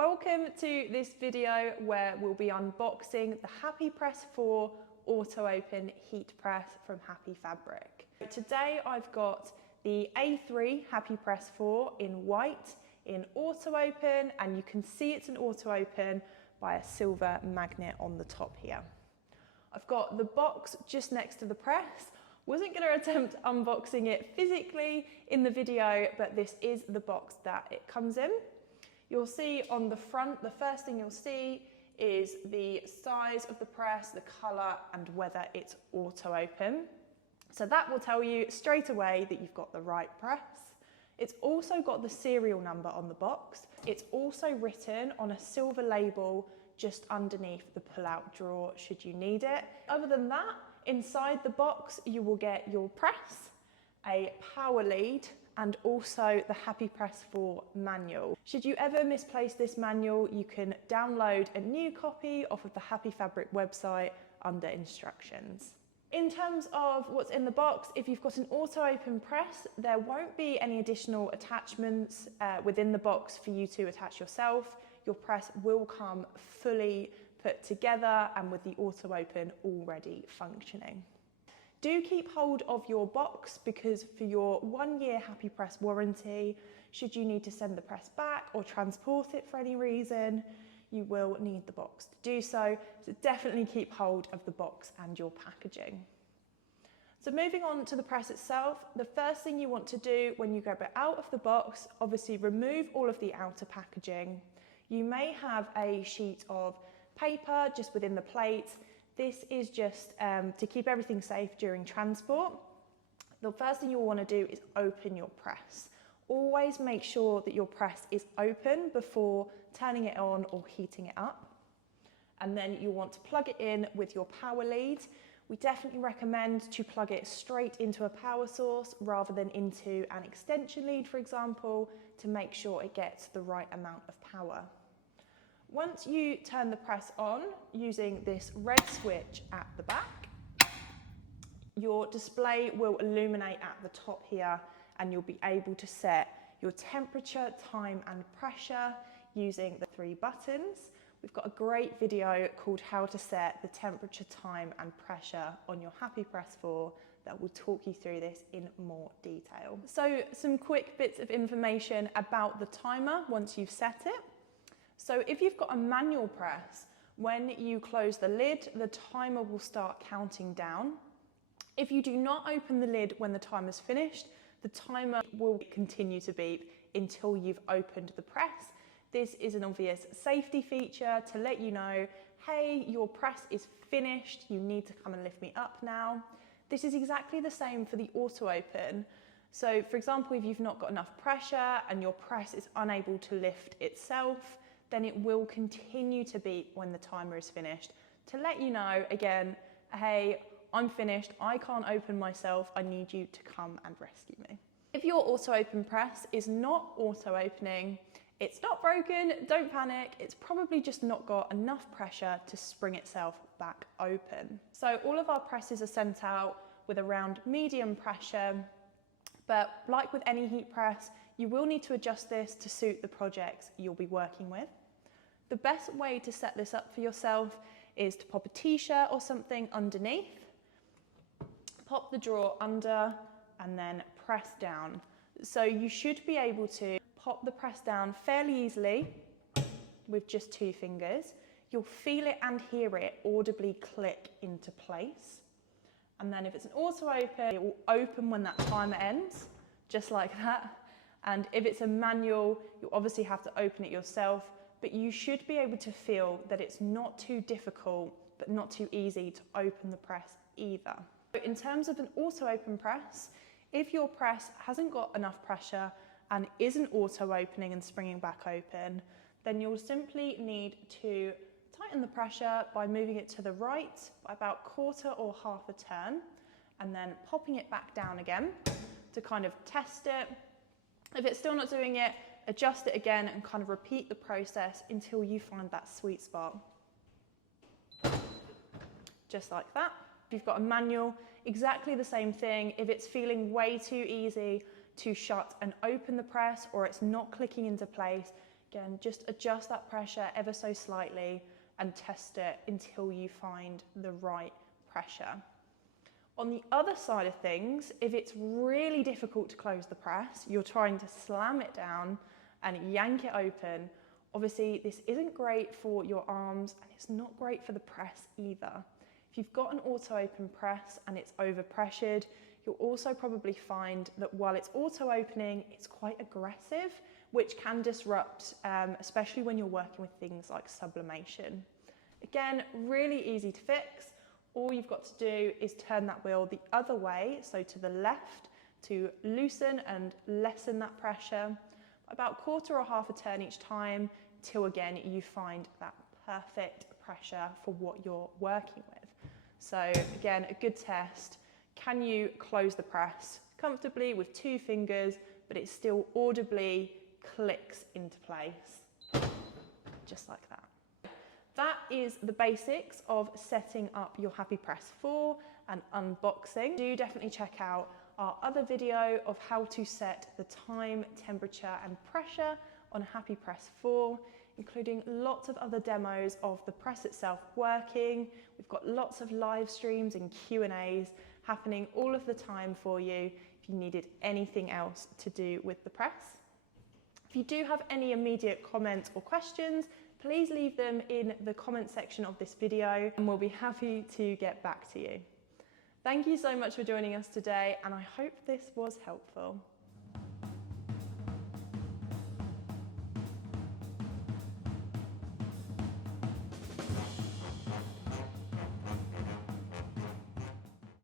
Welcome to this video where we'll be unboxing the HappyPress 4 Auto Open Heat Press from Happy Fabric. Today I've got the A3 HappyPress 4 in white, in Auto Open, and you can see it's an Auto Open by a silver magnet on the top here. I've got the box just next to the press. Wasn't going to attempt unboxing it physically in the video, but this is the box that it comes in. You'll see on the front, the first thing you'll see is the size of the press, the colour, and whether it's auto open. So that will tell you straight away that you've got the right press. It's also got the serial number on the box. It's also written on a silver label just underneath the pull-out drawer should you need it. Other than that, inside the box you will get your press, a power lead, and also the HappyPress 4 manual. Should you ever misplace this manual, you can download a new copy off of the Happy Fabric website under instructions. In terms of what's in the box, if you've got an auto open press, there won't be any additional attachments within the box for you to attach yourself. Your press will come fully put together and with the auto open already functioning. Do keep hold of your box because for your 1-year HappyPress warranty, should you need to send the press back or transport it for any reason, you will need the box to do so. So definitely keep hold of the box and your packaging. So moving on to the press itself, the first thing you want to do when you grab it out of the box, obviously remove all of the outer packaging. You may have a sheet of paper just within the plate. This is just to keep everything safe during transport. The first thing you'll want to do is open your press. Always make sure that your press is open before turning it on or heating it up. And then you'll want to plug it in with your power lead. We definitely recommend to plug it straight into a power source rather than into an extension lead, for example, to make sure it gets the right amount of power. Once you turn the press on using this red switch at the back, your display will illuminate at the top here and you'll be able to set your temperature, time and pressure using the 3 buttons. We've got a great video called How to Set the Temperature, Time and Pressure on your HappyPress 4 that will talk you through this in more detail. So some quick bits of information about the timer once you've set it. So if you've got a manual press, when you close the lid, the timer will start counting down. If you do not open the lid when the timer's finished, the timer will continue to beep until you've opened the press. This is an obvious safety feature to let you know, hey, your press is finished, you need to come and lift me up now. This is exactly the same for the auto open. So for example, if you've not got enough pressure and your press is unable to lift itself, then it will continue to beep when the timer is finished to let you know, again, hey, I'm finished, I can't open myself, I need you to come and rescue me. If your auto open press is not auto opening, it's not broken, don't panic, it's probably just not got enough pressure to spring itself back open. So all of our presses are sent out with around medium pressure, but like with any heat press, you will need to adjust this to suit the projects you'll be working with. The best way to set this up for yourself is to pop a t-shirt or something underneath, pop the drawer under, and then press down. So you should be able to pop the press down fairly easily with just 2 fingers. You'll feel it and hear it audibly click into place. And then if it's an auto open, it will open when that timer ends, just like that. And if it's a manual, you'll obviously have to open it yourself, but you should be able to feel that it's not too difficult, but not too easy to open the press either. In terms of an auto open press, if your press hasn't got enough pressure and isn't auto opening and springing back open, then you'll simply need to tighten the pressure by moving it to the right by about 1/4 or 1/2 a turn, and then popping it back down again to kind of test it. If it's still not doing it, adjust it again and kind of repeat the process until you find that sweet spot. Just like that. If you've got a manual, exactly the same thing. If it's feeling way too easy to shut and open the press or it's not clicking into place, Again, just adjust that pressure ever so slightly and test it until you find the right pressure. On the other side of things, if it's really difficult to close the press, you're trying to slam it down and yank it open, obviously this isn't great for your arms and it's not great for the press either. If you've got an auto open press and it's over pressured, you'll also probably find that while it's auto opening, it's quite aggressive, which can disrupt, especially when you're working with things like sublimation. Again, really easy to fix. All you've got to do is turn that wheel the other way, so to the left, to loosen and lessen that pressure, about quarter or half a turn each time, till again you find that perfect pressure for what you're working with. So again, a good test. Can you close the press comfortably with 2 fingers, but it still audibly clicks into place, just like that. That is the basics of setting up your HappyPress 4 and unboxing. Do definitely check out our other video of how to set the time, temperature and pressure on HappyPress 4, including lots of other demos of the press itself working. We've got lots of live streams and Q&As happening all of the time for you if you needed anything else to do with the press. If you do have any immediate comments or questions, please leave them in the comment section of this video and we'll be happy to get back to you. Thank you so much for joining us today and I hope this was helpful.